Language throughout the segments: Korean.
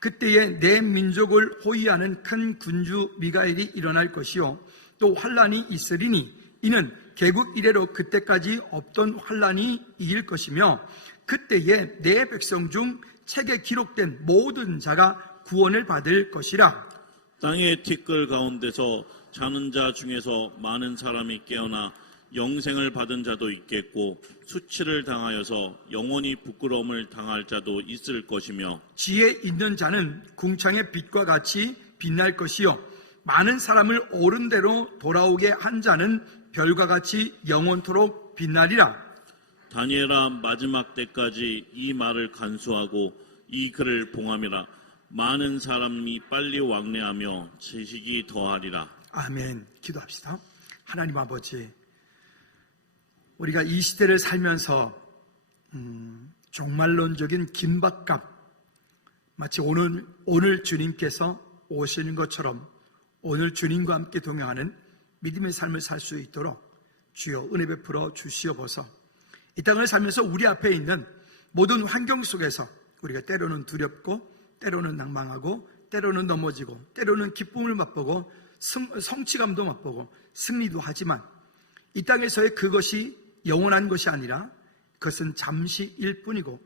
그때에 내 민족을 호위하는 큰 군주 미가엘이 일어날 것이요 또 환란이 있으리니 이는 개국 이래로 그때까지 없던 환란이 이길 것이며 그때에 내 백성 중 책에 기록된 모든 자가 구원을 받을 것이라. 땅의 티끌 가운데서 자는 자 중에서 많은 사람이 깨어나 영생을 받은 자도 있겠고 수치를 당하여서 영원히 부끄러움을 당할 자도 있을 것이며 지혜 있는 자는 궁창의 빛과 같이 빛날 것이요 많은 사람을 옳은 대로 돌아오게 한 자는 별과 같이 영원토록 빛나리라. 다니엘아, 마지막 때까지 이 말을 간수하고 이 글을 봉함이라. 많은 사람이 빨리 왕래하며 지식이 더하리라. 아멘. 기도합시다. 하나님 아버지, 우리가 이 시대를 살면서 종말론적인 긴박감, 마치 오늘 주님께서 오시는 것처럼 오늘 주님과 함께 동행하는 믿음의 삶을 살 수 있도록 주여 은혜 베풀어 주시옵소서. 이 땅을 살면서 우리 앞에 있는 모든 환경 속에서 우리가 때로는 두렵고 때로는 낭망하고 때로는 넘어지고 때로는 기쁨을 맛보고 성취감도 맛보고 승리도 하지만 이 땅에서의 그것이 영원한 것이 아니라 그것은 잠시일 뿐이고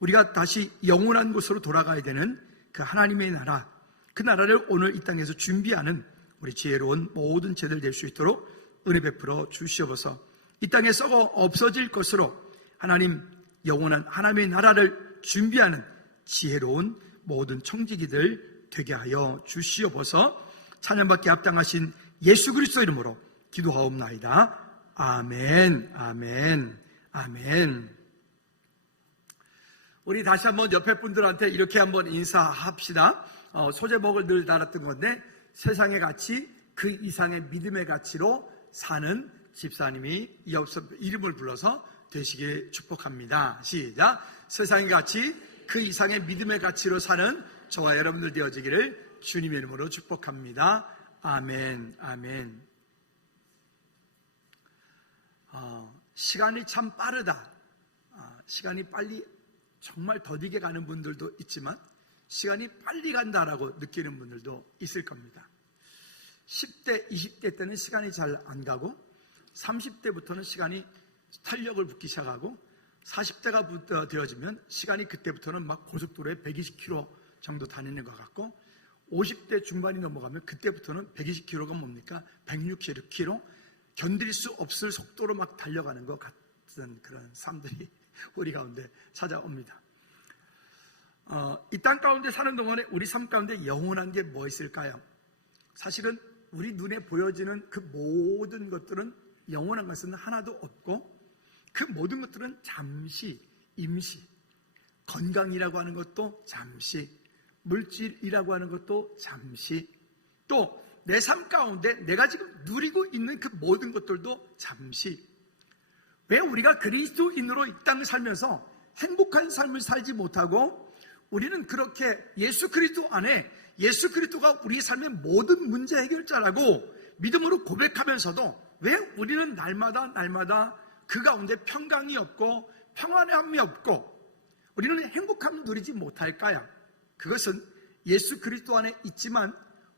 우리가 다시 영원한 곳으로 돌아가야 되는 그 하나님의 나라, 그 나라를 오늘 이 땅에서 준비하는 우리 지혜로운 모든 제들 될 수 있도록 은혜 베풀어 주시옵소서. 이 땅에 썩어 없어질 것으로 하나님 영원한 하나님의 나라를 준비하는 지혜로운 모든 청지기들 되게 하여 주시옵소서. 찬양받기 합당하신 예수 그리스도 이름으로 기도하옵나이다. 아멘, 아멘, 아멘. 우리 다시 한번 옆에 분들한테 이렇게 한번 인사합시다. 소제목을 늘 달았던 건데 세상의 가치 그 이상의 믿음의 가치로 사는 집사님이 이름을 불러서 되시길 축복합니다. 시작. 세상의 가치 그 이상의 믿음의 가치로 사는 저와 여러분들 되어지기를 주님의 이름으로 축복합니다. 아멘, 아멘. 시간이 참 빠르다. 시간이 빨리 정말 더디게 가는 분들도 있지만 시간이 빨리 간다라고 느끼는 분들도 있을 겁니다. 10대, 20대 때는 시간이 잘 안 가고 30대부터는 시간이 탄력을 붙기 시작하고 40대가 되어지면 시간이 그때부터는 막 고속도로에 120km 정도 다니는 것 같고 50대 중반이 넘어가면 그때부터는 120km가 뭡니까? 160km 견딜 수 없을 속도로 막 달려가는 것 같은 그런 삶들이 우리 가운데 찾아옵니다. 이 땅 가운데 사는 동안에 우리 삶 가운데 영원한 게 뭐 있을까요? 사실은 우리 눈에 보여지는 그 모든 것들은 영원한 것은 하나도 없고 그 모든 것들은 잠시, 임시, 건강이라고 하는 것도 잠시, 물질이라고 하는 것도 잠시, 또 내 삶 가운데 내가 지금 누리고 있는 그 모든 것들도 잠시. 왜 우리가 그리스도인으로 이 땅을 살면서 행복한 삶을 살지 못하고 우리는 그렇게 예수 그리스도 안에 예수 그리스도가 우리 삶의 모든 문제 해결자라고 믿음으로 고백하면서도 왜 우리는 날마다 그 가운데 평강이 없고 평안함이 없고 우리는 행복함을 누리지 못할까요? 그것은 예수 그리스도 안에 있지만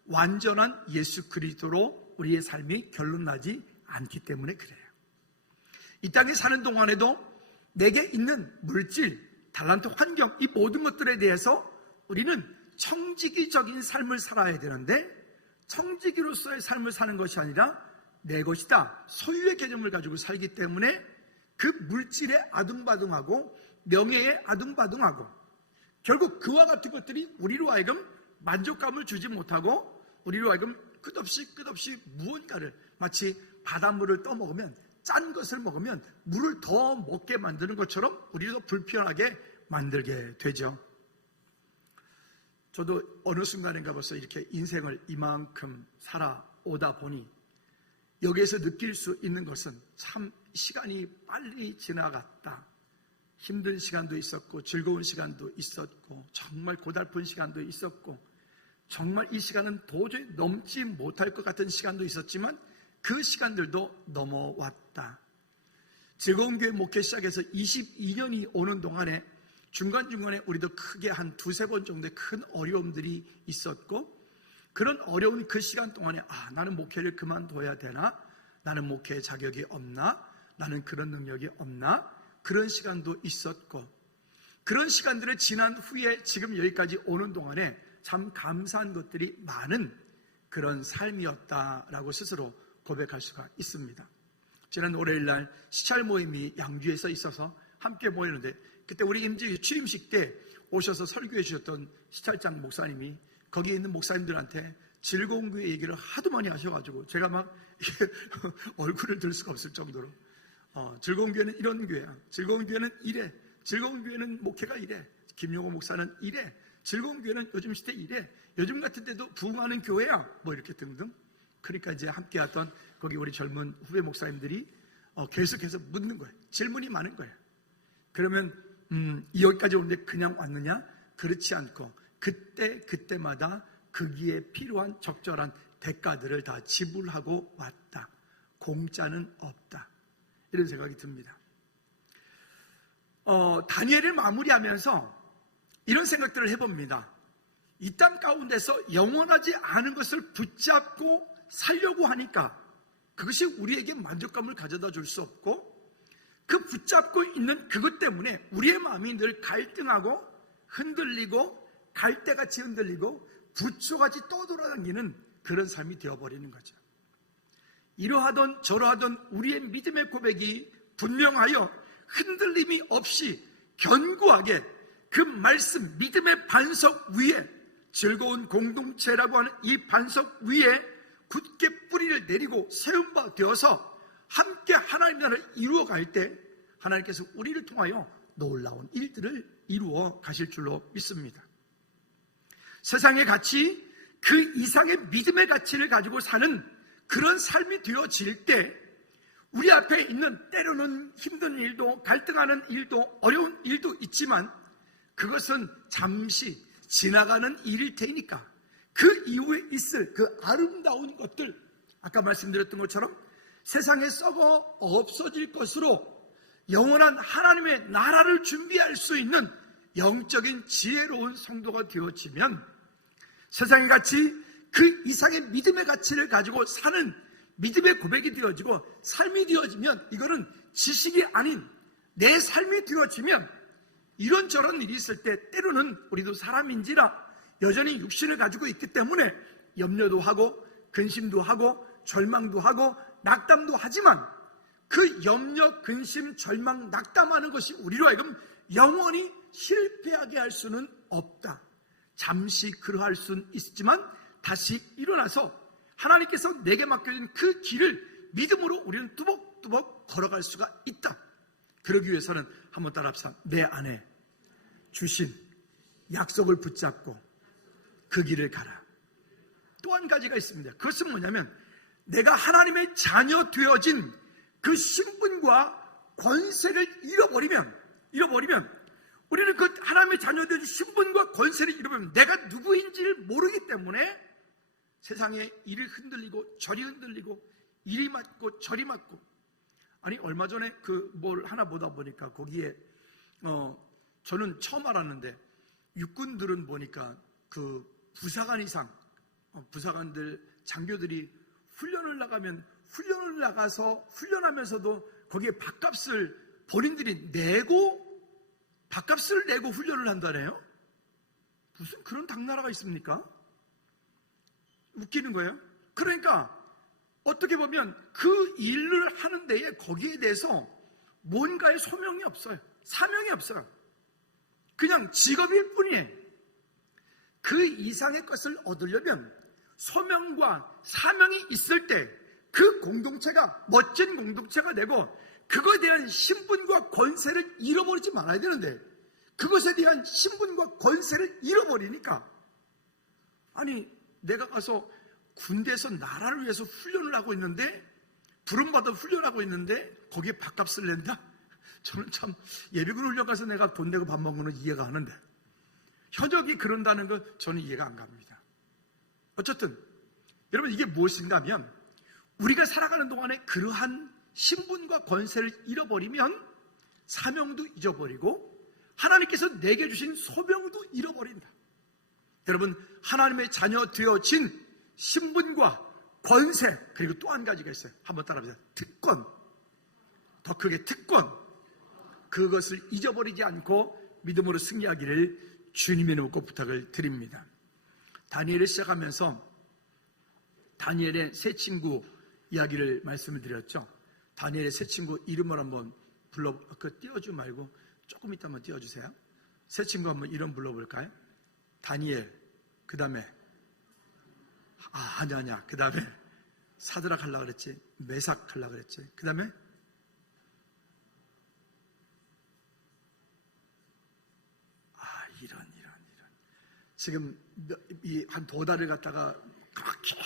완전한 예수 그리스도로 우리의 삶이 결론나지 않기 때문에 그래요. 이 땅에 사는 동안에도 내게 있는 물질, 달란트, 환경 이 모든 것들에 대해서 우리는 청지기적인 삶을 살아야 되는데 청지기로서의 삶을 사는 것이 아니라 내 것이다, 소유의 개념을 가지고 살기 때문에 그 물질에 아둥바둥하고 명예에 아둥바둥하고 결국 그와 같은 것들이 우리로 하여금 만족감을 주지 못하고 우리로 하여금 끝없이 무언가를 마치 바닷물을 떠먹으면 짠 것을 먹으면 물을 더 먹게 만드는 것처럼 우리도 불편하게 만들게 되죠. 저도 어느 순간인가 벌써 이렇게 인생을 이만큼 살아오다 보니 여기에서 느낄 수 있는 것은 참 시간이 빨리 지나갔다. 힘든 시간도 있었고 즐거운 시간도 있었고 정말 고달픈 시간도 있었고 정말 이 시간은 도저히 넘지 못할 것 같은 시간도 있었지만 그 시간들도 넘어왔다. 즐거운 교회 목회 시작해서 22년이 오는 동안에 중간중간에 우리도 크게 한 두세 번 정도의 큰 어려움들이 있었고, 그런 어려운 그 시간 동안에 나는 목회를 그만둬야 되나? 나는 목회의 자격이 없나? 나는 그런 능력이 없나? 그런 시간도 있었고, 그런 시간들을 지난 후에 지금 여기까지 오는 동안에 참 감사한 것들이 많은 그런 삶이었다라고 스스로 고백할 수가 있습니다. 지난 월요일날 시찰 모임이 양주에서 있어서 함께 모였는데, 그때 우리 임지 취임식 때 오셔서 설교해 주셨던 시찰장 목사님이 거기에 있는 목사님들한테 즐거운 교회 얘기를 하도 많이 하셔가지고 제가 막 얼굴을 들 수가 없을 정도로 즐거운 교회는 이런 교회야, 즐거운 교회는 이래, 즐거운 교회는 목회가 이래, 김용호 목사는 이래, 즐거운 교회는 요즘 시대 이래, 요즘 같은 때도 부흥하는 교회야, 뭐 이렇게 등등. 그러니까 이제 함께 왔던 거기 우리 젊은 후배 목사님들이 계속해서 묻는 거예요. 질문이 많은 거예요. 그러면 여기까지 오는데 그냥 왔느냐? 그렇지 않고 그때마다 거기에 필요한 적절한 대가들을 다 지불하고 왔다. 공짜는 없다. 이런 생각이 듭니다. 다니엘을 마무리하면서 이런 생각들을 해봅니다. 이 땅 가운데서 영원하지 않은 것을 붙잡고 살려고 하니까 그것이 우리에게 만족감을 가져다 줄 수 없고, 그 붙잡고 있는 그것 때문에 우리의 마음이 늘 갈등하고 흔들리고 갈대같이 흔들리고 부초같이 떠돌아다니는 그런 삶이 되어버리는 거죠. 이러하던 저러하던 우리의 믿음의 고백이 분명하여 흔들림이 없이 견고하게 그 말씀, 믿음의 반석 위에, 즐거운 공동체라고 하는 이 반석 위에 굳게 뿌리를 내리고 세운 바 되어서 함께 하나님 나라를 이루어갈 때 하나님께서 우리를 통하여 놀라운 일들을 이루어 가실 줄로 믿습니다. 세상의 가치, 그 이상의 믿음의 가치를 가지고 사는 그런 삶이 되어질 때 우리 앞에 있는 때로는 힘든 일도, 갈등하는 일도, 어려운 일도 있지만 그것은 잠시 지나가는 일일 테니까 그 이후에 있을 그 아름다운 것들, 아까 말씀드렸던 것처럼 세상에 썩어 없어질 것으로 영원한 하나님의 나라를 준비할 수 있는 영적인 지혜로운 성도가 되어지면 세상의 가치, 그 이상의 믿음의 가치를 가지고 사는 믿음의 고백이 되어지고 삶이 되어지면, 이거는 지식이 아닌 내 삶이 되어지면 이런저런 일이 있을 때 때로는 우리도 사람인지라 여전히 육신을 가지고 있기 때문에 염려도 하고 근심도 하고 절망도 하고 낙담도 하지만 그 염려, 근심, 절망, 낙담하는 것이 우리로 하여금 영원히 실패하게 할 수는 없다. 잠시 그러할 수는 있지만 다시 일어나서 하나님께서 내게 맡겨진 그 길을 믿음으로 우리는 뚜벅뚜벅 걸어갈 수가 있다. 그러기 위해서는 한번 따라합시다. 내 안에 주신 약속을 붙잡고 그 길을 가라. 또 한 가지가 있습니다. 그것은 뭐냐면 내가 하나님의 자녀 되어진 그 신분과 권세를 잃어버리면 우리는 그 하나님의 자녀 되어진 신분과 권세를 잃어버리면 내가 누구인지를 모르기 때문에 세상에 이리 흔들리고 저리 흔들리고 이리 맞고 저리 맞고. 아니 얼마 전에 그 뭘 하나 보다 보니까 거기에 저는 처음 알았는데 육군들은 보니까 그 부사관 이상 부사관들 장교들이 훈련을 나가면 훈련을 나가서 훈련하면서도 거기에 밥값을 본인들이 내고 밥값을 내고 훈련을 한다네요. 무슨 그런 당나라가 있습니까? 웃기는 거예요. 그러니까 어떻게 보면 그 일을 하는 데에 거기에 대해서 뭔가의 소명이 없어요. 사명이 없어요. 그냥 직업일 뿐이에요. 그 이상의 것을 얻으려면 소명과 사명이 있을 때 그 공동체가 멋진 공동체가 되고 그거에 대한 신분과 권세를 잃어버리지 말아야 되는데 그것에 대한 신분과 권세를 잃어버리니까, 아니 내가 가서 군대에서 나라를 위해서 훈련을 하고 있는데 부름받아 훈련하고 있는데 거기에 밥값을 낸다? 저는 참 예비군 훈련 가서 내가 돈 내고 밥 먹는 건 이해가 하는데 현역이 그런다는 건 저는 이해가 안 갑니다. 어쨌든 여러분 이게 무엇인가 하면 우리가 살아가는 동안에 그러한 신분과 권세를 잃어버리면 사명도 잊어버리고 하나님께서 내게 주신 소명도 잃어버린다. 여러분, 하나님의 자녀 되어진 신분과 권세, 그리고 또 한 가지가 있어요. 한번 따라합시다. 특권. 더 크게 특권. 그것을 잊어버리지 않고 믿음으로 승리하기를 주님의 이름으로 꼭 부탁을 드립니다. 다니엘을 시작하면서 다니엘의 세 친구 이야기를 말씀을 드렸죠. 다니엘의 세 친구 이름을 한번 띄워주지 말고 조금 이따 한번 띄워주세요. 세 친구 한번 이름 불러볼까요? 다니엘, 그 다음에 아니야. 그 다음에 사드락 하려고 그랬지, 메삭 하려고 그랬지, 그 다음에 이런 지금 한 두 달을 갖다가 그렇게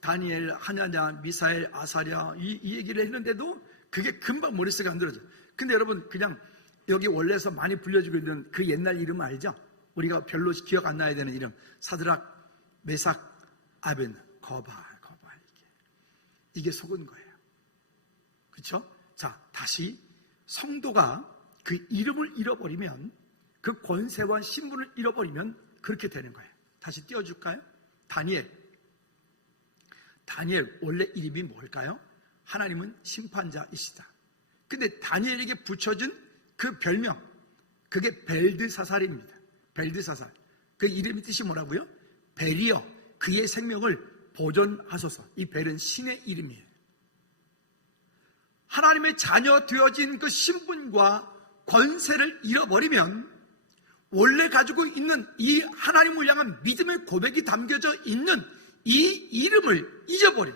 다니엘, 하냐냐, 미사엘, 아사랴 이 얘기를 했는데도 그게 금방 머릿속에 안 들어져. 근데 여러분, 그냥 여기 원래서 많이 불려지고 있는 그 옛날 이름 알죠? 우리가 별로 기억 안 나야 되는 이름, 사드락, 메삭, 아벤, 거바 이게 속은 거예요. 그렇죠? 자, 다시 다시성도가 그 이름을 잃어버리면, 그 권세와 신분을 잃어버리면 그렇게 되는 거예요. 다시 띄워줄까요? 다니엘 원래 이름이 뭘까요? 하나님은 심판자이시다. 근데 다니엘에게 붙여준 그 별명, 그게 벨드사살입니다. 벨드사살. 그 이름의 뜻이 뭐라고요? 벨이여 그의 생명을 보존하소서. 이 벨은 신의 이름이에요. 하나님의 자녀 되어진 그 신분과 권세를 잃어버리면 원래 가지고 있는 이 하나님을 향한 믿음의 고백이 담겨져 있는 이 이름을 잊어버려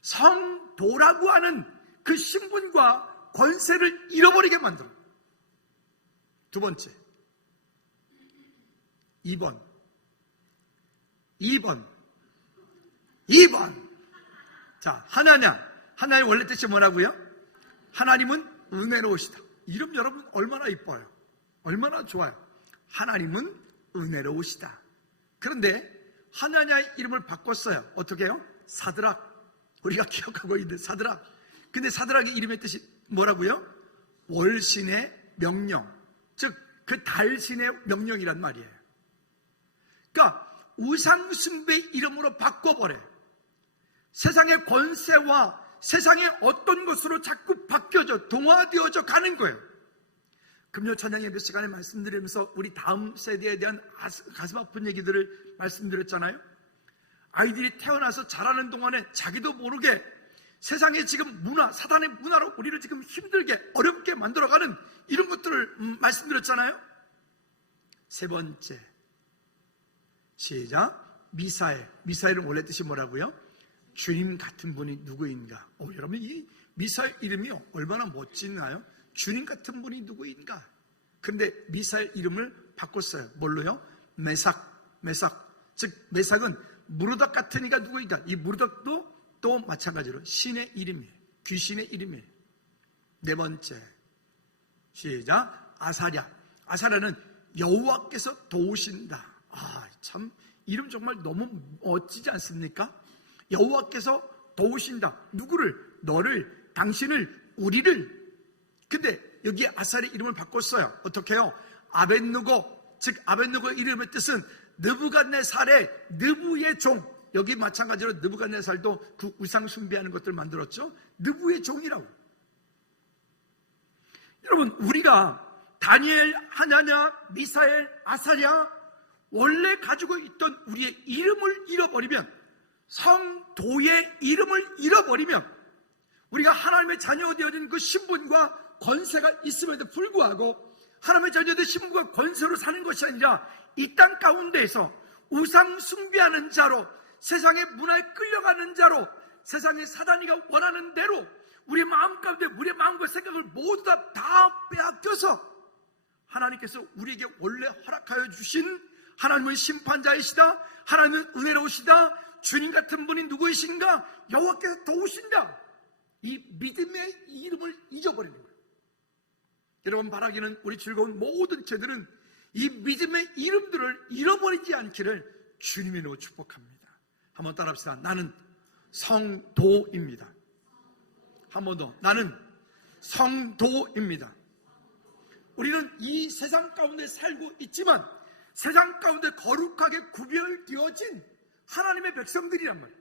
성도라고 하는 그 신분과 권세를 잃어버리게 만들어. 두 번째, 2번. 자, 하나님 원래 뜻이 뭐라고요? 하나님은 은혜로우시다. 이름 여러분 얼마나 이뻐요? 얼마나 좋아요? 하나님은 은혜로우시다. 그런데 하나냐의 이름을 바꿨어요. 어떻게 해요? 사드락. 우리가 기억하고 있는 사드락. 근데 사드락의 이름의 뜻이 뭐라고요? 월신의 명령. 즉, 그 달신의 명령이란 말이에요. 그러니까 우상숭배의 이름으로 바꿔버려요. 세상의 권세와 세상의 어떤 것으로 자꾸 바뀌어져 동화되어져 가는 거예요. 금요 찬양 예배 시간에 말씀드리면서 우리 다음 세대에 대한 가슴 아픈 얘기들을 말씀드렸잖아요. 아이들이 태어나서 자라는 동안에 자기도 모르게 세상의 지금 문화, 사단의 문화로 우리를 지금 힘들게 어렵게 만들어가는 이런 것들을 말씀드렸잖아요. 세 번째, 시작. 미사엘은 원래 뜻이 뭐라고요? 주님 같은 분이 누구인가? 여러분, 이 미사엘 이름이요 얼마나 멋지나요? 주님 같은 분이 누구인가? 근데 미사엘 이름을 바꿨어요. 뭘로요? 메삭. 즉 메삭은 무르닥 같은 이가 누구인가? 이 무르닥도 또 마찬가지로 신의 이름이에요. 귀신의 이름이에요. 네 번째, 시작. 아사랴는 여호와께서 도우신다. 참 이름 정말 너무 멋지지 않습니까? 여호와께서 도우신다. 누구를? 너를, 당신을, 우리를. 근데 여기 아사랴의 이름을 바꿨어요. 어떻게 해요? 아벳느고. 즉 아벳느고의 이름의 뜻은 느부갓네살의 느부의 종. 여기 마찬가지로 느부갓네살도 그 우상 숭배하는 것들을 만들었죠. 느부의 종이라고. 여러분, 우리가 다니엘, 하냐냐, 미사엘, 아사랴 원래 가지고 있던 우리의 이름을 잃어버리면, 성도의 이름을 잃어버리면, 우리가 하나님의 자녀 되어진 그 신분과 권세가 있음에도 불구하고 하나님의 자녀의 신분과 권세로 사는 것이 아니라 이 땅 가운데에서 우상 숭배하는 자로, 세상의 문화에 끌려가는 자로, 세상의 사단이가 원하는 대로 우리의 마음 가운데 우리의 마음과 생각을 모두 다 빼앗겨서 하나님께서 우리에게 원래 허락하여 주신 하나님은 심판자이시다, 하나님은 은혜로우시다, 주님 같은 분이 누구이신가, 여호와께서 도우신다, 이 믿음의 이름을 잊어버리는 거예요. 여러분, 바라기는 우리 즐거운 모든 죄들은 이 믿음의 이름들을 잃어버리지 않기를 주님의 이름으로 축복합니다. 한번 따라합시다. 나는 성도입니다. 한 번 더. 나는 성도입니다. 우리는 이 세상 가운데 살고 있지만 세상 가운데 거룩하게 구별되어진 하나님의 백성들이란 말이에요.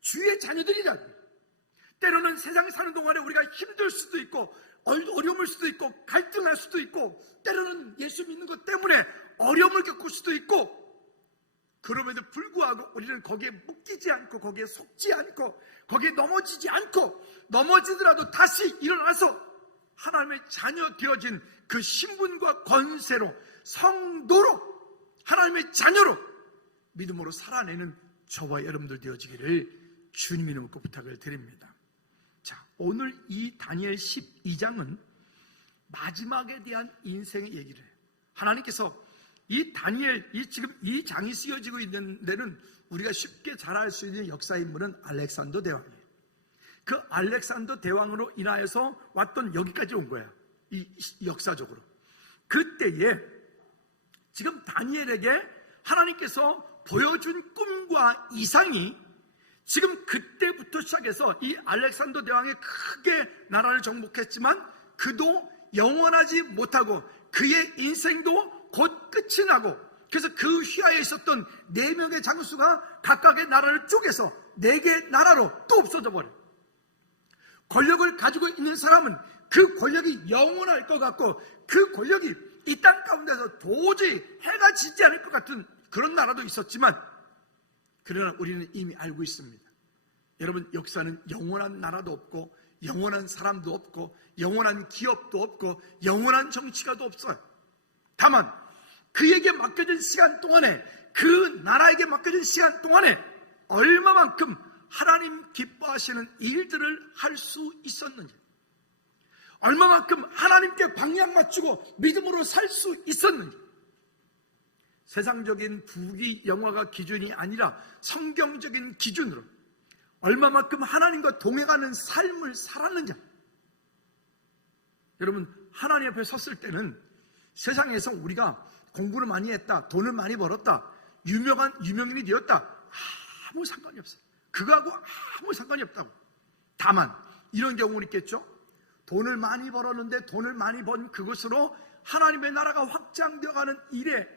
주의 자녀들이란 말이에요. 때로는 세상 사는 동안에 우리가 힘들 수도 있고 어려움일 수도 있고 갈등할 수도 있고 때로는 예수 믿는 것 때문에 어려움을 겪을 수도 있고, 그럼에도 불구하고 우리는 거기에 묶이지 않고 거기에 속지 않고 거기에 넘어지지 않고, 넘어지더라도 다시 일어나서 하나님의 자녀 되어진 그 신분과 권세로, 성도로, 하나님의 자녀로 믿음으로 살아내는 저와 여러분들 되어지기를 주님 이름으로 부탁을 드립니다. 자, 오늘 이 다니엘 12장은 마지막에 대한 인생의 얘기를 해요. 하나님께서 이 다니엘, 지금 이 장이 쓰여지고 있는 데는 우리가 쉽게 잘 알 수 있는 역사 인물은 알렉산더 대왕이에요. 그 알렉산더 대왕으로 인하여서 왔던 여기까지 온 거예요. 이 역사적으로. 그때에 지금 다니엘에게 하나님께서 보여준 꿈과 이상이 지금 그때부터 시작해서 이 알렉산더 대왕이 크게 나라를 정복했지만 그도 영원하지 못하고 그의 인생도 곧 끝이 나고, 그래서 그 휘하에 있었던 4명의 장수가 각각의 나라를 쪼개서 4개의 나라로 또 없어져 버려요. 권력을 가지고 있는 사람은 그 권력이 영원할 것 같고 그 권력이 이 땅 가운데서 도저히 해가 지지 않을 것 같은 그런 나라도 있었지만, 그러나 우리는 이미 알고 있습니다. 여러분, 역사는 영원한 나라도 없고 영원한 사람도 없고 영원한 기업도 없고 영원한 정치가도 없어요. 다만 그에게 맡겨진 시간 동안에, 그 나라에게 맡겨진 시간 동안에 얼마만큼 하나님 기뻐하시는 일들을 할 수 있었는지, 얼마만큼 하나님께 방향 맞추고 믿음으로 살 수 있었는지, 세상적인 부귀 영화가 기준이 아니라 성경적인 기준으로 얼마만큼 하나님과 동행하는 삶을 살았는지. 여러분, 하나님 앞에 섰을 때는 세상에서 우리가 공부를 많이 했다, 돈을 많이 벌었다, 유명인이 되었다, 아무 상관이 없어요. 그거하고 아무 상관이 없다고. 다만 이런 경우는 있겠죠. 돈을 많이 벌었는데 돈을 많이 번 그것으로 하나님의 나라가 확장되어가는 일에,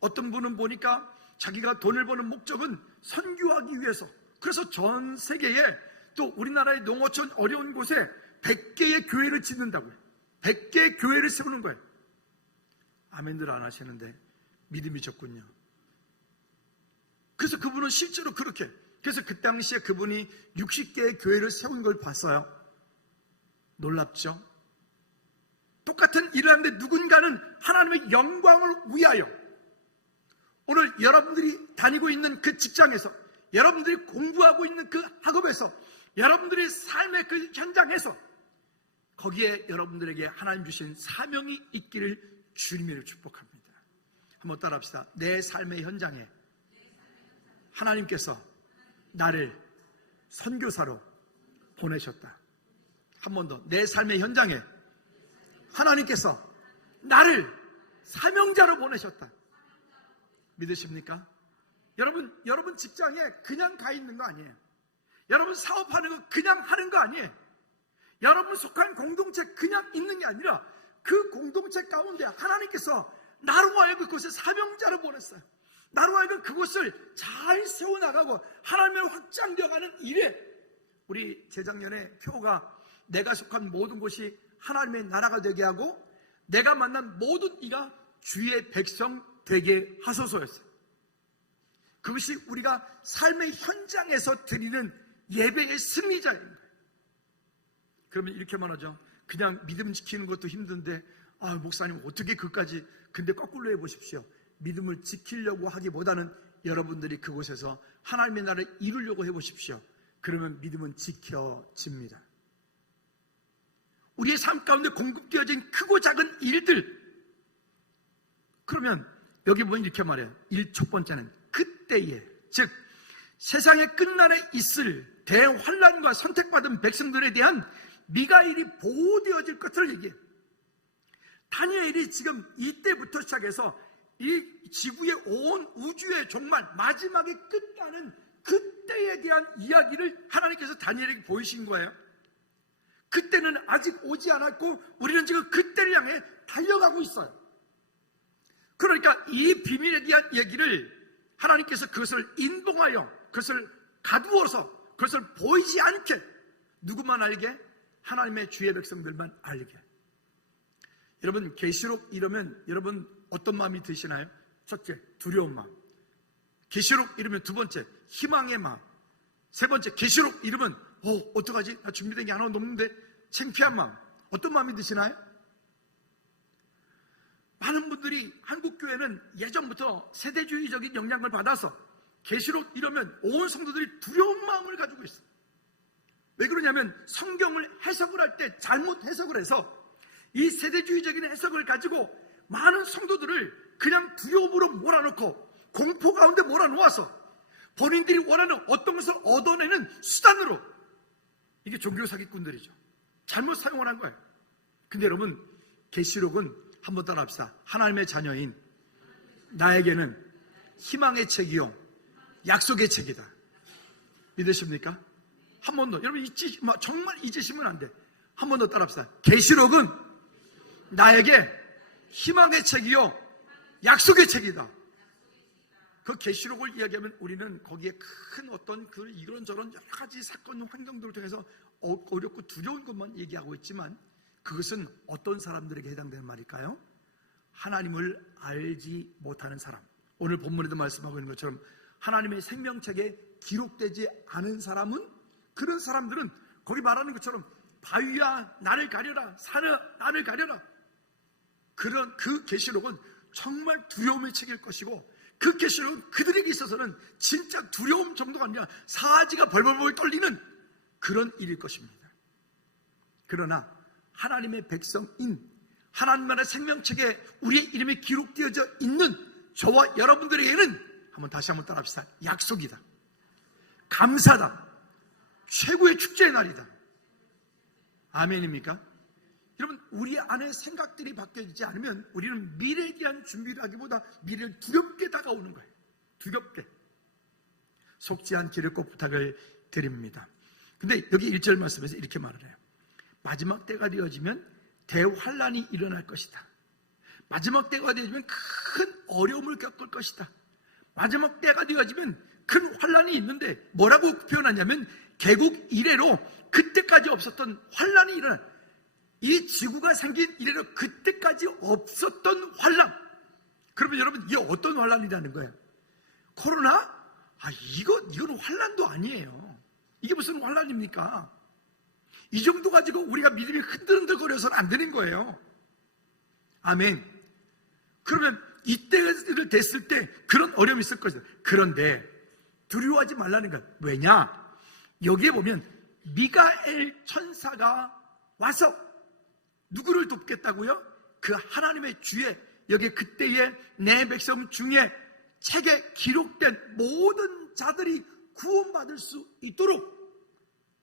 어떤 분은 보니까 자기가 돈을 버는 목적은 선교하기 위해서, 그래서 전 세계에, 또 우리나라의 농어촌 어려운 곳에 100개의 교회를 짓는다고요. 100개의 교회를 세우는 거예요. 아멘들 안 하시는데 믿음이 적군요. 그래서 그분은 실제로 그렇게, 그래서 그 당시에 그분이 60개의 교회를 세운 걸 봤어요. 놀랍죠? 똑같은 일을 하는데 누군가는 하나님의 영광을 위하여, 오늘 여러분들이 다니고 있는 그 직장에서, 여러분들이 공부하고 있는 그 학업에서, 여러분들의 삶의 그 현장에서, 거기에 여러분들에게 하나님 주신 사명이 있기를 주님으로 축복합니다. 한번 따라합시다. 내 삶의 현장에 하나님께서 나를 선교사로 보내셨다. 한 번 더. 내 삶의 현장에 하나님께서 나를 사명자로 보내셨다. 믿으십니까? 여러분 직장에 그냥 가 있는 거 아니에요. 여러분 사업하는 거 그냥 하는 거 아니에요. 여러분 속한 공동체 그냥 있는 게 아니라 그 공동체 가운데 하나님께서 나로 하여금 그곳에 사명자로 보냈어요. 나로 하여금 그곳을 잘 세워나가고 하나님의 확장되어가는 일에, 우리 재작년에 표가 내가 속한 모든 곳이 하나님의 나라가 되게 하고 내가 만난 모든 이가 주의 백성 되게 하소서였어요. 그것이 우리가 삶의 현장에서 드리는 예배의 승리자인 거예요. 그러면 이렇게 말하죠. 그냥 믿음 지키는 것도 힘든데, 목사님 어떻게 그까지, 근데 거꾸로 해보십시오. 믿음을 지키려고 하기보다는 여러분들이 그곳에서 하나님의 나라를 이루려고 해보십시오. 그러면 믿음은 지켜집니다. 우리의 삶 가운데 공급되어진 크고 작은 일들, 그러면 여기 보면 이렇게 말해요. 첫 번째는 그때에, 즉 세상의 끝날에 있을 대환란과 선택받은 백성들에 대한 미가일이 보호되어질 것을 얘기해요. 다니엘이 지금 이때부터 시작해서 이 지구의 온 우주의 정말 마지막에 끝나는 그때에 대한 이야기를 하나님께서 다니엘에게 보이신 거예요. 그때는 아직 오지 않았고 우리는 지금 그때를 향해 달려가고 있어요. 그러니까 이 비밀에 대한 얘기를 하나님께서 그것을 인봉하여 그것을 가두어서 그것을 보이지 않게 누구만 알게? 하나님의 주의 백성들만 알게. 여러분 계시록 이러면 여러분 어떤 마음이 드시나요? 첫째, 두려운 마음. 계시록 이러면 두 번째, 희망의 마음. 세 번째, 계시록 이러면 어떡하지? 나 준비된 게 하나도 없는데 창피한 마음. 어떤 마음이 드시나요? 많은 분들이 한국교회는 예전부터 세대주의적인 영향을 받아서 계시록 이러면 온 성도들이 두려운 마음을 가지고 있어요. 왜 그러냐면 성경을 해석을 할 때 잘못 해석을 해서 이 세대주의적인 해석을 가지고 많은 성도들을 그냥 두려움으로 몰아넣고 공포 가운데 몰아놓아서 본인들이 원하는 어떤 것을 얻어내는 수단으로, 이게 종교 사기꾼들이죠. 잘못 사용을 한 거예요. 근데 여러분 계시록은 한번 따라합시다. 하나님의 자녀인 나에게는 희망의 책이요 약속의 책이다. 믿으십니까? 한 번 더. 여러분 정말 잊으시면 안 돼. 한 번 더 따라합시다. 계시록은 나에게 희망의 책이요 약속의 책이다. 그 계시록을 이야기하면 우리는 거기에 큰 어떤 그 이런저런 여러 가지 사건 환경들을 통해서 어렵고 두려운 것만 얘기하고 있지만, 그것은 어떤 사람들에게 해당되는 말일까요? 하나님을 알지 못하는 사람. 오늘 본문에도 말씀하고 있는 것처럼 하나님의 생명책에 기록되지 않은 사람은, 그런 사람들은 거기 말하는 것처럼 바위야 나를 가려라, 산아 나를 가려라. 그런 그 계시록은 정말 두려움의 책일 것이고, 그 계시록은 그들에게 있어서는 진짜 두려움 정도가 아니라 사지가 벌벌벌 떨리는 그런 일일 것입니다. 그러나 하나님의 백성인 하나님만의 생명책에 우리의 이름이 기록되어져 있는 저와 여러분들에게는, 한번 다시 한번 따라합시다. 약속이다. 감사다. 최고의 축제의 날이다. 아멘입니까? 여러분 우리 안에 생각들이 바뀌어지지 않으면 우리는 미래에 대한 준비를 하기보다 미래를 두렵게 다가오는 거예요. 두렵게. 속지 않기를 꼭 부탁을 드립니다. 근데 여기 1절 말씀에서 이렇게 말을 해요. 마지막 때가 되어지면 대환란이 일어날 것이다. 마지막 때가 되어지면 큰 어려움을 겪을 것이다. 마지막 때가 되어지면 큰 환란이 있는데 뭐라고 표현하냐면 개국 이래로 그때까지 없었던 환란이 일어나. 이 지구가 생긴 이래로 그때까지 없었던 환란. 그러면 여러분 이게 어떤 환란이라는 거예요? 코로나? 이건 환란도 아니에요. 이게 무슨 환란입니까? 이 정도 가지고 우리가 믿음이 흔들흔들거려서는 안 되는 거예요. 아멘. 그러면 이때를 됐을 때 그런 어려움이 있을 것이다. 그런데 두려워하지 말라는 거예요. 왜냐? 여기에 보면 미가엘 천사가 와서 누구를 돕겠다고요? 그 하나님의 주의, 여기 그때의 내 백성 중에 책에 기록된 모든 자들이 구원받을 수 있도록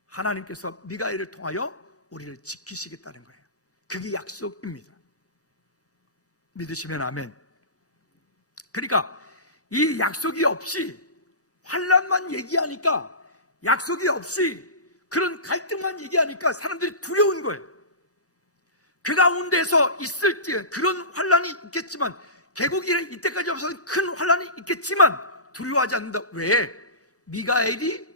하나님께서 미가엘을 통하여 우리를 지키시겠다는 거예요. 그게 약속입니다. 믿으시면 아멘. 그러니까 이 약속이 없이 환난만 얘기하니까, 약속이 없이 그런 갈등만 얘기하니까 사람들이 두려운 거예요. 그 가운데서 있을 때 그런 환란이 있겠지만, 개국 이래 이때까지 없어서 큰 환란이 있겠지만 두려워하지 않는다. 왜? 미가엘이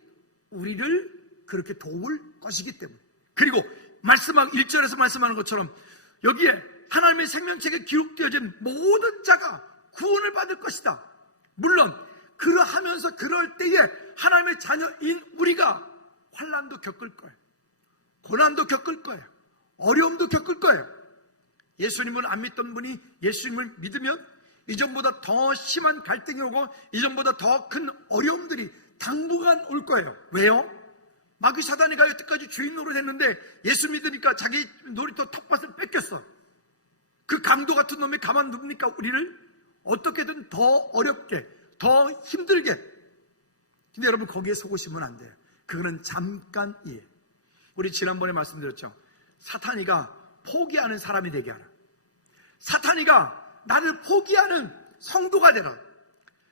우리를 그렇게 도울 것이기 때문에. 그리고 1절에서 말씀하는 것처럼 여기에 하나님의 생명책에 기록되어진 모든 자가 구원을 받을 것이다. 물론 그러하면서 그럴 때에 하나님의 자녀인 우리가 환난도 겪을 거예요. 고난도 겪을 거예요. 어려움도 겪을 거예요. 예수님을 안 믿던 분이 예수님을 믿으면 이전보다 더 심한 갈등이 오고 이전보다 더 큰 어려움들이 당분간 올 거예요. 왜요? 마귀 사단이가 여태까지 주인 노릇했는데 예수 믿으니까 자기 놀이터 텃밭을 뺏겼어. 그 강도 같은 놈이 가만둡니까? 우리를 어떻게든 더 어렵게, 더 힘들게. 근데 여러분 거기에 속으시면 안 돼요. 그거는 잠깐이에요. 우리 지난번에 말씀드렸죠. 사탄이가 포기하는 사람이 되게 하라. 사탄이가 나를 포기하는 성도가 되라.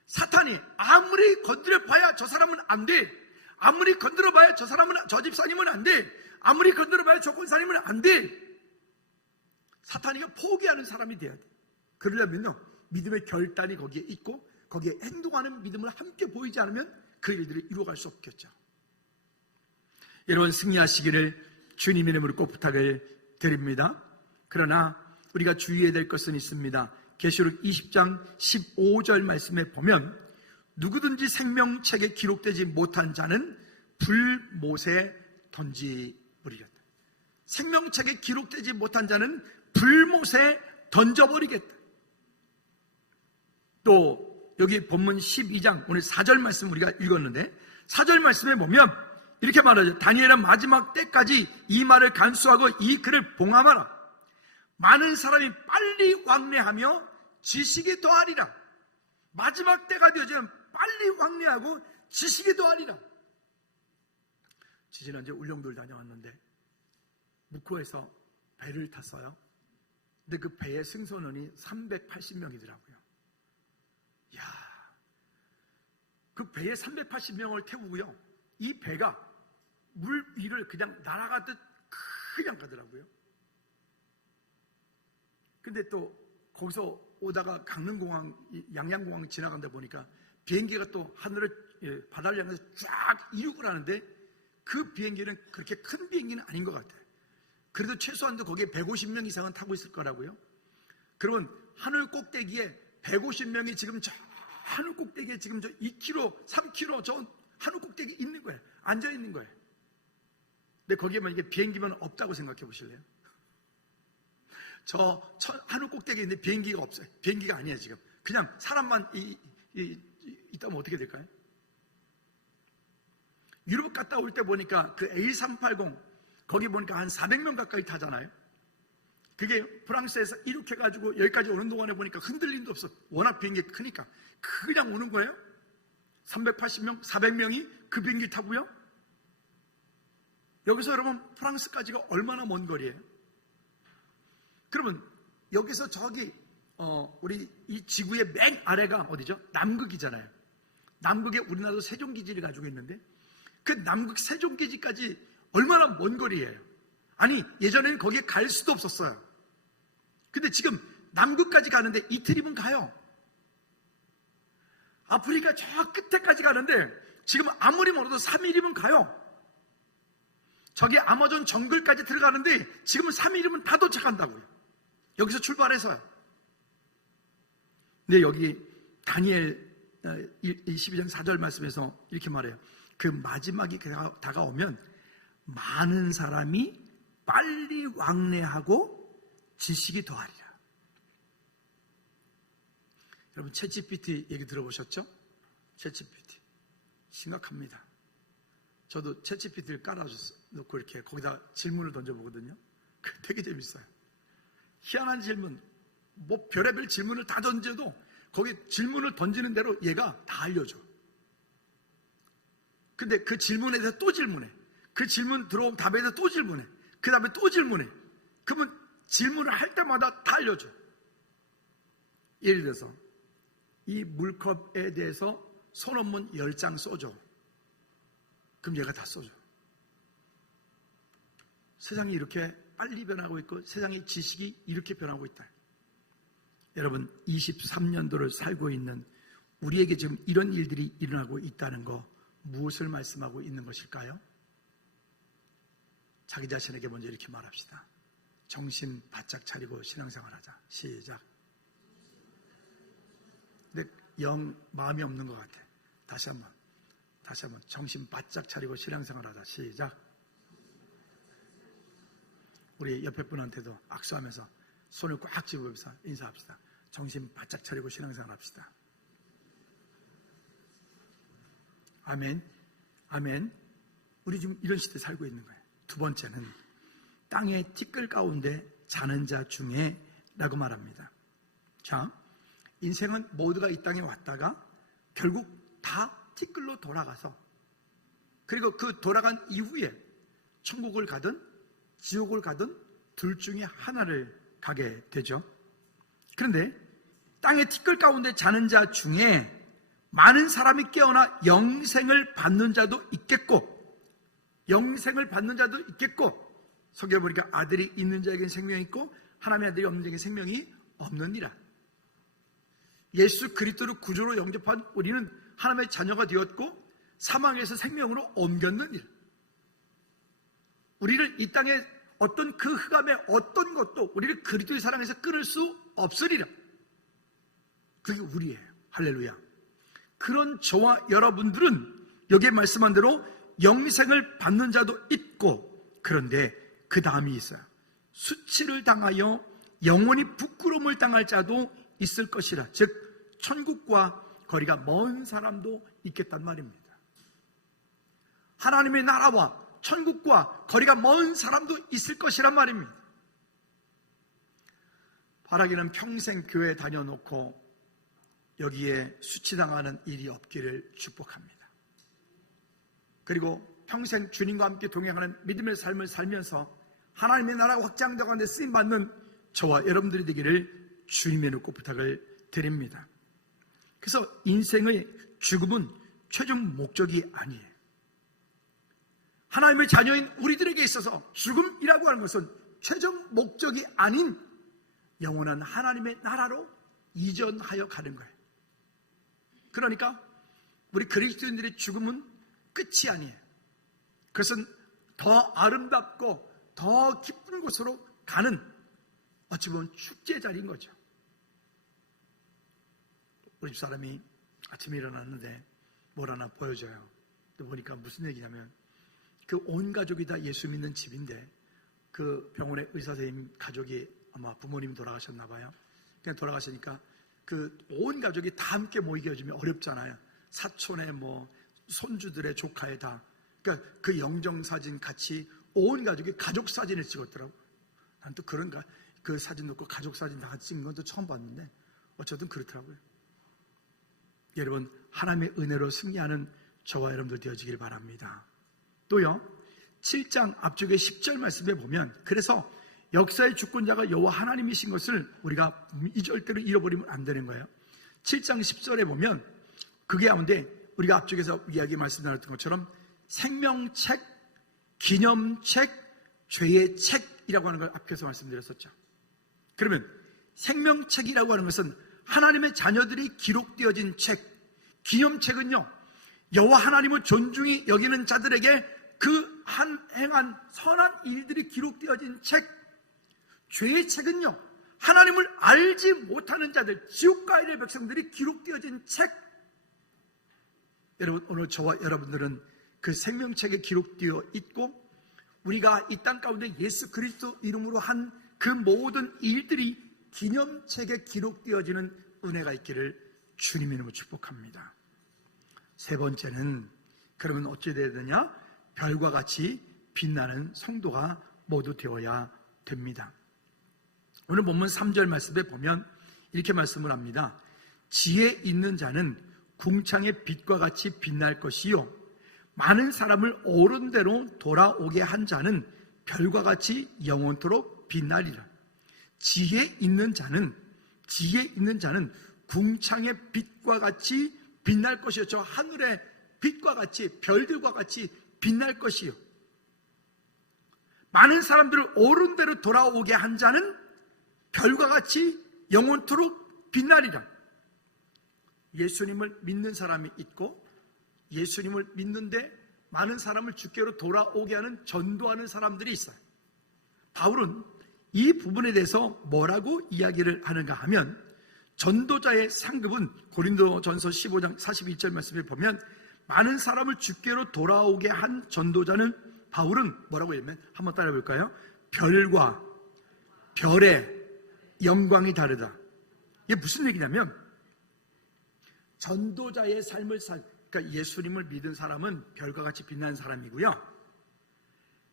사탄이 아무리 건드려봐야 저 사람은 안 돼. 아무리 건드려봐야 저 사람은, 저 집사님은 안 돼. 아무리 건드려봐야 저 권사님은 안 돼. 사탄이가 포기하는 사람이 돼야 돼. 그러려면요, 믿음의 결단이 거기에 있고 거기에 행동하는 믿음을 함께 보이지 않으면 그 일들을 이루어갈 수 없겠죠. 여러분, 승리하시기를 주님의 이름으로 꼭 부탁을 드립니다. 그러나 우리가 주의해야 될 것은 있습니다. 계시록 20장 15절 말씀에 보면 누구든지 생명책에 기록되지 못한 자는 불못에 던지버리겠다. 생명책에 기록되지 못한 자는 불못에 던져버리겠다. 또 여기 본문 12장 오늘 4절 말씀 우리가 읽었는데 4절 말씀에 보면 이렇게 말하죠. 다니엘은 마지막 때까지 이 말을 간수하고 이 글을 봉함하라. 많은 사람이 빨리 왕래하며 지식이 더하리라. 마지막 때가 되어지면 빨리 왕래하고 지식이 더하리라. 지지난주에 울릉도를 다녀왔는데 묵호에서 배를 탔어요. 근데 그 배의 승선원이 380명이더라고요. 이야, 그 배에 380명을 태우고요, 이 배가 물 위를 그냥 날아가듯 그냥 가더라고요. 근데 또 거기서 오다가 강릉공항, 양양공항 지나간다 보니까 비행기가 또 하늘을, 바다를 향해서 쫙 이륙을 하는데 그 비행기는 그렇게 큰 비행기는 아닌 것 같아요. 그래도 최소한도 거기에 150명 이상은 타고 있을 거라고요. 그러면 하늘 꼭대기에 150명이 지금 저 하늘 꼭대기에 지금 저 2km, 3km 저 하늘 꼭대기에 있는 거예요. 앉아 있는 거예요. 근데 거기에 만약에 비행기만 없다고 생각해 보실래요? 저 하늘 꼭대기에 있는데 비행기가 없어요. 비행기가 아니에요 지금. 그냥 사람만 있다면 어떻게 될까요? 유럽 갔다 올 때 보니까 그 A380 거기 보니까 한 400명 가까이 타잖아요. 그게 프랑스에서 이륙해가지고 여기까지 오는 동안에 보니까 흔들림도 없어. 워낙 비행기 크니까 그냥 오는 거예요. 380명, 400명이 그 비행기 타고요. 여기서 여러분 프랑스까지가 얼마나 먼 거리예요? 그러면 여기서 저기 우리 이 지구의 맨 아래가 어디죠? 남극이잖아요. 남극에 우리나라도 세종기지를 가지고 있는데 그 남극 세종기지까지 얼마나 먼 거리예요? 아니 예전에는 거기에 갈 수도 없었어요. 근데 지금 남극까지 가는데 이틀이면 가요. 아프리카 저 끝에까지 가는데 지금 아무리 멀어도 3일이면 가요. 저기 아마존 정글까지 들어가는데 지금은 3일이면 다 도착한다고요. 여기서 출발해서요. 근데 여기 다니엘 12장 4절 말씀에서 이렇게 말해요. 그 마지막이 다가오면 많은 사람이 빨리 왕래하고 지식이 더하리라. 여러분 챗GPT 얘기 들어보셨죠? 챗GPT 심각합니다. 저도 챗GPT를 깔아놓고 이렇게 거기다 질문을 던져보거든요. 되게 재밌어요. 희한한 질문, 뭐 별의별 질문을 다 던져도 거기 질문을 던지는 대로 얘가 다 알려줘. 근데 그 질문에 대해서 또 질문해. 그 질문 들어온 답에 대해서 또 질문해. 그 다음에 또 질문해. 그러면 질문을 할 때마다 다 알려줘. 예를 들어서 이 물컵에 대해서 소논문 10장 써줘. 그럼 얘가 다 써줘. 세상이 이렇게 빨리 변하고 있고 세상의 지식이 이렇게 변하고 있다. 여러분 23년도를 살고 있는 우리에게 지금 이런 일들이 일어나고 있다는 거 무엇을 말씀하고 있는 것일까요? 자기 자신에게 먼저 이렇게 말합시다. 정신 바짝 차리고 신앙생활하자. 시작. 근데 영 마음이 없는 것 같아. 다시 한번 정신 바짝 차리고 신앙생활하자. 시작. 우리 옆에 분한테도 악수하면서 손을 꽉 쥐면서 인사합시다. 정신 바짝 차리고 신앙생활합시다. 아멘. 아멘. 우리 지금 이런 시대에 살고 있는 거예요. 두 번째는 땅의 티끌 가운데 자는 자 중에 라고 말합니다. 자, 인생은 모두가 이 땅에 왔다가 결국 다 티끌로 돌아가서 그리고 그 돌아간 이후에 천국을 가든 지옥을 가든 둘 중에 하나를 가게 되죠. 그런데 땅의 티끌 가운데 자는 자 중에 많은 사람이 깨어나 영생을 받는 자도 있겠고 성경에 보니까 아들이 있는 자에게는 생명이 있고 하나님의 아들이 없는 자에게 생명이 없느니라. 예수 그리스도를 구주로 영접한 우리는 하나님의 자녀가 되었고 사망에서 생명으로 옮겼느니라. 우리를 이 땅에 어떤 그 흑암의 어떤 것도 우리를 그리스도의 사랑에서 끊을 수 없으리라. 그게 우리예요. 할렐루야. 그런 저와 여러분들은 여기에 말씀한 대로 영생을 받는 자도 있고, 그런데 그 다음이 있어요. 수치를 당하여 영원히 부끄러움을 당할 자도 있을 것이라. 즉 천국과 거리가 먼 사람도 있겠단 말입니다. 하나님의 나라와 천국과 거리가 먼 사람도 있을 것이란 말입니다. 바라기는 평생 교회 다녀놓고 여기에 수치당하는 일이 없기를 축복합니다. 그리고 평생 주님과 함께 동행하는 믿음의 삶을 살면서 하나님의 나라가 확장되고 쓰임받는 저와 여러분들이 되기를 주님의 놓고 부탁을 드립니다. 그래서 인생의 죽음은 최종 목적이 아니에요. 하나님의 자녀인 우리들에게 있어서 죽음이라고 하는 것은 최종 목적이 아닌 영원한 하나님의 나라로 이전하여 가는 거예요. 그러니까 우리 그리스도인들의 죽음은 끝이 아니에요. 그것은 더 아름답고 더 기쁜 곳으로 가는, 어찌 보면 축제 자리인 거죠. 우리 집사람이 아침에 일어났는데 뭘 하나 보여줘요. 또 보니까 무슨 얘기냐면, 그 온 가족이 다 예수 믿는 집인데 그 병원의 의사 선생님 가족이 아마 부모님이 돌아가셨나 봐요. 그냥 돌아가시니까 그 온 가족이 다 함께 모이게 해주면 어렵잖아요. 사촌의 뭐 손주들의 조카의 다. 그러니까 그 영정사진 같이 온 가족이 가족 사진을 찍었더라고. 난 또 그런가, 그 사진 놓고 가족 사진 다 같이 찍는 건 또 처음 봤는데 어쨌든 그렇더라고요. 여러분, 하나님의 은혜로 승리하는 저와 여러분들 되어지길 바랍니다. 또요, 7장 앞쪽에 10절 말씀에 보면, 그래서 역사의 주권자가 여호와 하나님이신 것을 우리가 절대로 잃어버리면 안 되는 거예요. 7장 10절에 보면 그게 가운데 우리가 앞쪽에서 이야기 말씀 나눴던 것처럼 생명책, 기념책, 죄의 책이라고 하는 걸 앞에서 말씀드렸었죠. 그러면 생명책이라고 하는 것은 하나님의 자녀들이 기록되어진 책, 기념책은요, 여호와 하나님을 존중히 여기는 자들에게 그 행한 선한 일들이 기록되어진 책, 죄의 책은요, 하나님을 알지 못하는 자들, 지옥가일의 백성들이 기록되어진 책. 여러분, 오늘 저와 여러분들은 그 생명책에 기록되어 있고, 우리가 이 땅 가운데 예수 그리스도 이름으로 한 그 모든 일들이 기념책에 기록되어지는 은혜가 있기를 주님의 이름으로 축복합니다. 세 번째는, 그러면 어찌 되어야 되냐? 별과 같이 빛나는 성도가 모두 되어야 됩니다. 오늘 본문 3절 말씀에 보면 이렇게 말씀을 합니다. 지혜 있는 자는 궁창의 빛과 같이 빛날 것이요, 많은 사람을 옳은 대로 돌아오게 한 자는 별과 같이 영원토록 빛나리라. 지혜 있는 자는 궁창의 빛과 같이 빛날 것이요, 저 하늘의 빛과 같이, 별들과 같이 빛날 것이요, 많은 사람들을 옳은 대로 돌아오게 한 자는 별과 같이 영원토록 빛나리라. 예수님을 믿는 사람이 있고, 예수님을 믿는데 많은 사람을 주께로 돌아오게 하는, 전도하는 사람들이 있어요. 바울은 이 부분에 대해서 뭐라고 이야기를 하는가 하면, 전도자의 상급은 고린도전서 15장 42절 말씀에 보면, 많은 사람을 주께로 돌아오게 한 전도자는, 바울은 뭐라고 하냐면, 한번 따라 볼까요? 별과 별의 영광이 다르다. 이게 무슨 얘기냐면, 전도자의 삶을 그러니까 예수님을 믿은 사람은 별과 같이 빛나는 사람이고요,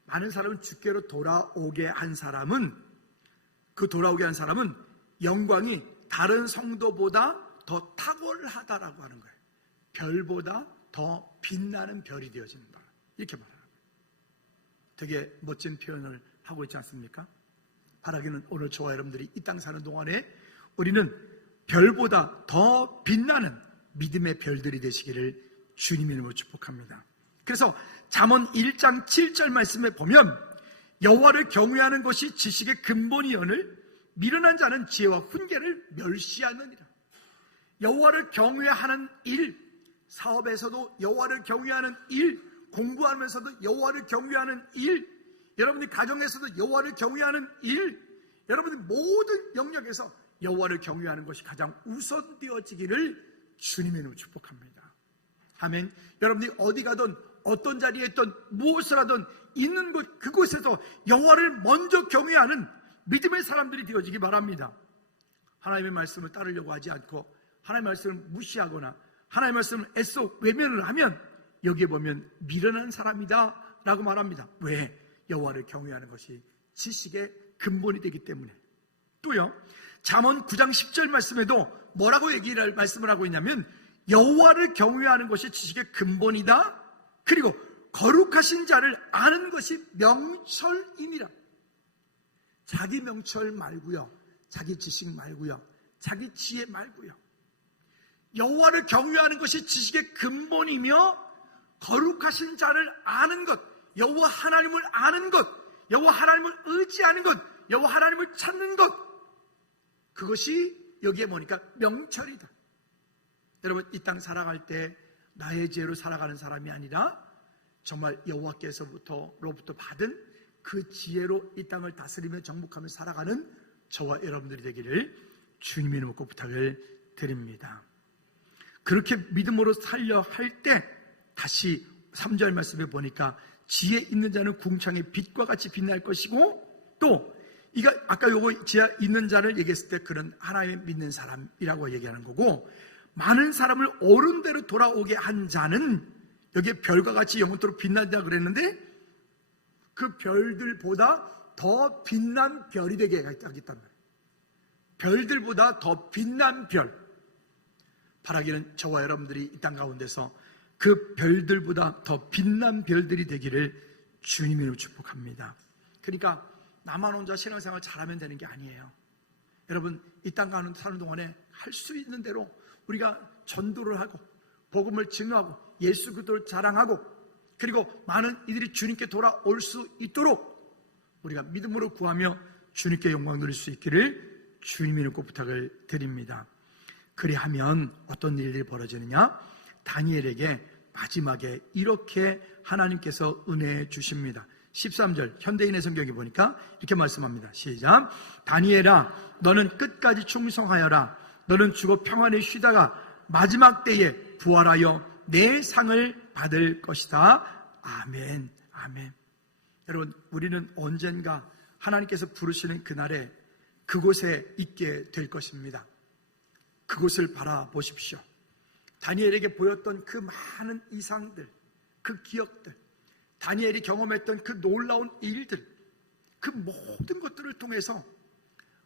많은 사람은 주께로 돌아오게 한 사람은, 그 돌아오게 한 사람은 영광이 다른 성도보다 더 탁월하다라고 하는 거예요. 별보다 더 빛나는 별이 되어진다, 이렇게 말하는 거예요. 되게 멋진 표현을 하고 있지 않습니까? 바라기는 오늘 저와 여러분들이 이 땅 사는 동안에 우리는 별보다 더 빛나는 믿음의 별들이 되시기를 주님의 이름으로 축복합니다. 그래서 잠언 1장 7절 말씀에 보면, 여호와를 경외하는 것이 지식의 근본이오늘 미련한 자는 지혜와 훈계를 멸시하느니라. 여호와를 경외하는 일, 사업에서도 여호와를 경외하는 일, 공부하면서도 여호와를 경외하는 일, 여러분이 가정에서도 여호와를 경외하는 일, 여러분이 모든 영역에서 여호와를 경외하는 것이 가장 우선되어지기를 주님의 이름으로 축복합니다. 아멘. 여러분이 어디 가든 어떤 자리에 있든 무엇을 하든 있는 곳 그곳에서 여호와를 먼저 경외하는 믿음의 사람들이 되어지기 바랍니다. 하나님의 말씀을 따르려고 하지 않고 하나님의 말씀을 무시하거나 하나님의 말씀을 애써 외면을 하면 여기에 보면 미련한 사람이다 라고 말합니다. 왜? 여호와를 경외하는 것이 지식의 근본이 되기 때문에. 또요, 잠언 9장 10절 말씀에도 뭐라고 말씀을 하고 있냐면 여호와를 경외하는 것이 지식의 근본이다. 그리고 거룩하신 자를 아는 것이 명철이니라. 자기 명철 말고요, 자기 지식 말고요, 자기 지혜 말고요, 여호와를 경외하는 것이 지식의 근본이며 거룩하신 자를 아는 것, 여호와 하나님을 아는 것, 여호와 하나님을 의지하는 것, 여호와 하나님을 찾는 것, 그것이 여기에 뭐니까 명철이다. 여러분, 이 땅 살아갈 때 나의 지혜로 살아가는 사람이 아니라 정말 여호와께서로부터 받은 그 지혜로 이 땅을 다스리며 정복하며 살아가는 저와 여러분들이 되기를 주님의 이름으로 꼭 부탁을 드립니다. 그렇게 믿음으로 살려 할 때 다시 3절 말씀에 보니까 지혜 있는 자는 궁창의 빛과 같이 빛날 것이고, 또 이가 아까 요거 지혜 있는 자를 얘기했을 때 그런 하나님을 믿는 사람이라고 얘기하는 거고, 많은 사람을 옳은 대로 돌아오게 한 자는 여기에 별과 같이 영원토록 빛난다 그랬는데 그 별들보다 더 빛난 별이 되게 하겠단 말이에요. 별들보다 더 빛난 별. 바라기는 저와 여러분들이 이 땅 가운데서 그 별들보다 더 빛난 별들이 되기를 주님으로 축복합니다. 그러니까 나만 혼자 신앙생활 잘하면 되는 게 아니에요. 여러분, 이 땅 사는 동안에 할 수 있는 대로 우리가 전도를 하고 복음을 증거하고 예수 그리스도를 자랑하고, 그리고 많은 이들이 주님께 돌아올 수 있도록 우리가 믿음으로 구하며 주님께 영광 돌릴 수 있기를 주님의 이름으로 부탁을 드립니다. 그리하면 어떤 일들이 벌어지느냐? 다니엘에게 마지막에 이렇게 하나님께서 은혜 주십니다. 13절 현대인의 성경에 보니까 이렇게 말씀합니다. 시작. 다니엘아, 너는 끝까지 충성하여라. 너는 죽어 평안히 쉬다가 마지막 때에 부활하여 내 상을 받을 것이다. 아멘. 아멘. 여러분, 우리는 언젠가 하나님께서 부르시는 그날에 그곳에 있게 될 것입니다. 그곳을 바라보십시오. 다니엘에게 보였던 그 많은 이상들, 그 기억들, 다니엘이 경험했던 그 놀라운 일들, 그 모든 것들을 통해서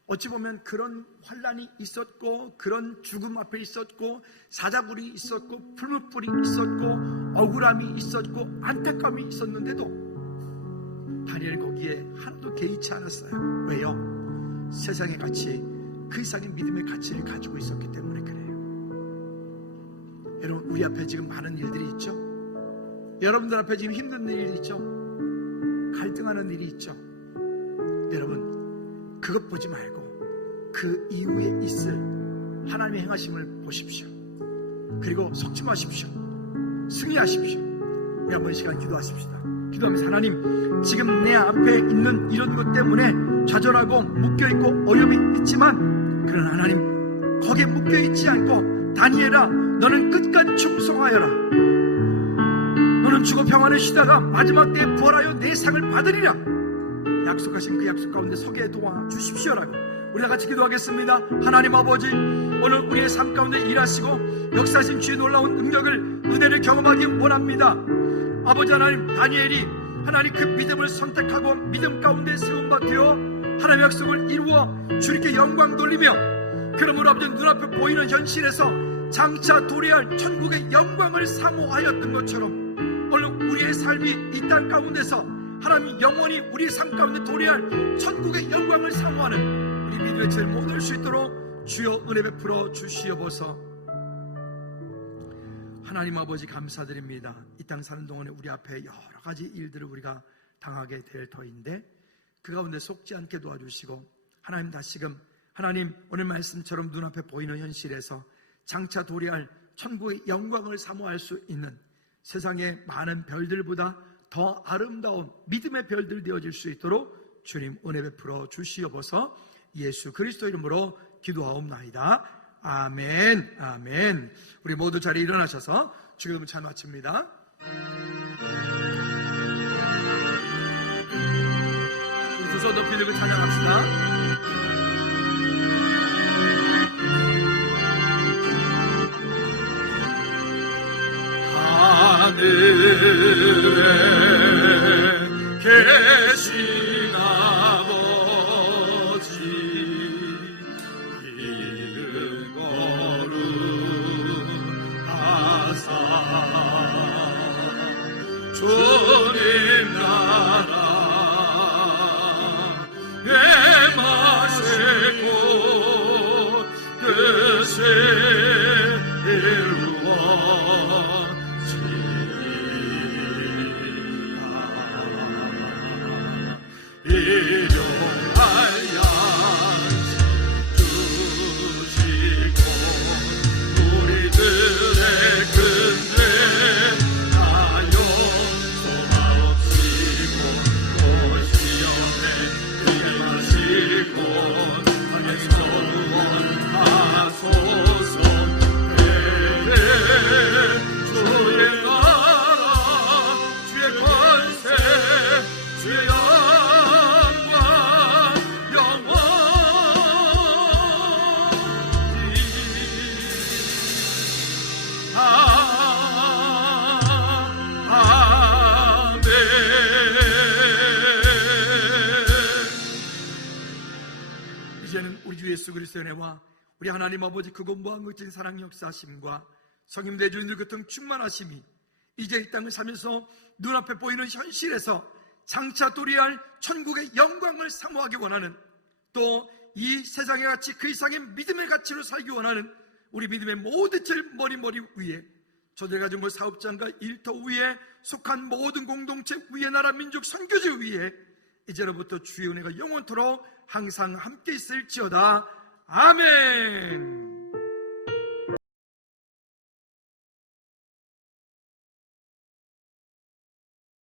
어찌 보면 그런 환난이 있었고, 그런 죽음 앞에 있었고, 사자굴이 있었고, 풀무불이 있었고, 억울함이 있었고, 안타까움이 있었는데도 다니엘 거기에 하나도 개의치 않았어요. 왜요? 세상의 가치, 그 이상의 믿음의 가치를 가지고 있었기 때문에 그래요. 여러분, 우리 앞에 지금 많은 일들이 있죠. 여러분들 앞에 지금 힘든 일이 있죠. 갈등하는 일이 있죠. 여러분, 그것 보지 말고 그 이후에 있을 하나님의 행하심을 보십시오. 그리고 속지 마십시오. 승리하십시오. 우리 한번 시간 기도하십시다. 기도하면서, 하나님, 지금 내 앞에 있는 이런 것 때문에 좌절하고 묶여있고 어려움이 있지만, 그러나 하나님, 거기에 묶여있지 않고 다니엘아, 너는 끝까지 충성하여라. 너는 죽어 평안을 쉬다가 마지막 때에 부활하여 내 상을 받으리라. 약속하신 그 약속 가운데 서게 도와주십시오라고 우리 다 같이 기도하겠습니다. 하나님 아버지, 오늘 우리의 삶 가운데 일하시고 역사하신 주의 놀라운 능력을, 은혜를 경험하기 원합니다. 아버지 하나님, 다니엘이 하나님 그 믿음을 선택하고 믿음 가운데 세운 바 되어 하나님의 약속을 이루어 주님께 영광 돌리며, 그러므로 아버지 눈앞에 보이는 현실에서 장차 도래할 천국의 영광을 사모하였던 것처럼 오늘 우리의 삶이 이 땅 가운데서 하나님 영원히 우리의 삶 가운데 도래할 천국의 영광을 사모하는 우리 믿음의 지혜를 얻을 수 있도록 주여 은혜 베풀어 주시옵소서. 하나님 아버지, 감사드립니다. 이 땅 사는 동안에 우리 앞에 여러 가지 일들을 우리가 당하게 될 터인데 그 가운데 속지 않게 도와주시고 하나님 다시금 하나님 오늘 말씀처럼 눈앞에 보이는 현실에서 장차 도래할 천국의 영광을 사모할 수 있는 세상의 많은 별들보다 더 아름다운 믿음의 별들 되어질 수 있도록 주님 은혜 베풀어 주시옵소서. 예수 그리스도 이름으로 기도하옵나이다. 아멘. 아멘. 우리 모두 자리에 일어나셔서 주기도문 찬 마칩니다. 우리 두 손 높이 들고 찬양합시다. 하늘에 계신 아버지 이름 거룩하사 주님 나라 해마시고 뜻을 이루어 일용할 양식 주시고 우리들의 근대 다 용서하옵시고 또 시험에 들게 마시고 하늘에서 구원하소서. 주의 나라 주의 권세 주의 이제는 우리 주 예수 그리스도의 은혜와 우리 하나님 아버지 크고 무한무진 사랑 역사하심과 성령 내주님들 교통 충만하심이 이제 이 땅을 살면서 눈앞에 보이는 현실에서 장차 도래할 천국의 영광을 사모하기 원하는, 또 이 세상의 가치 그 이상의 믿음의 가치로 살기 원하는 우리 믿음의 모든 질 머리 위에 조대가정부 사업장과 일터 위에 속한 모든 공동체 위에 나라 민족 선교지 위에 이제로부터 주의 은혜가 영원토록 항상 함께 있을지어다. 아멘.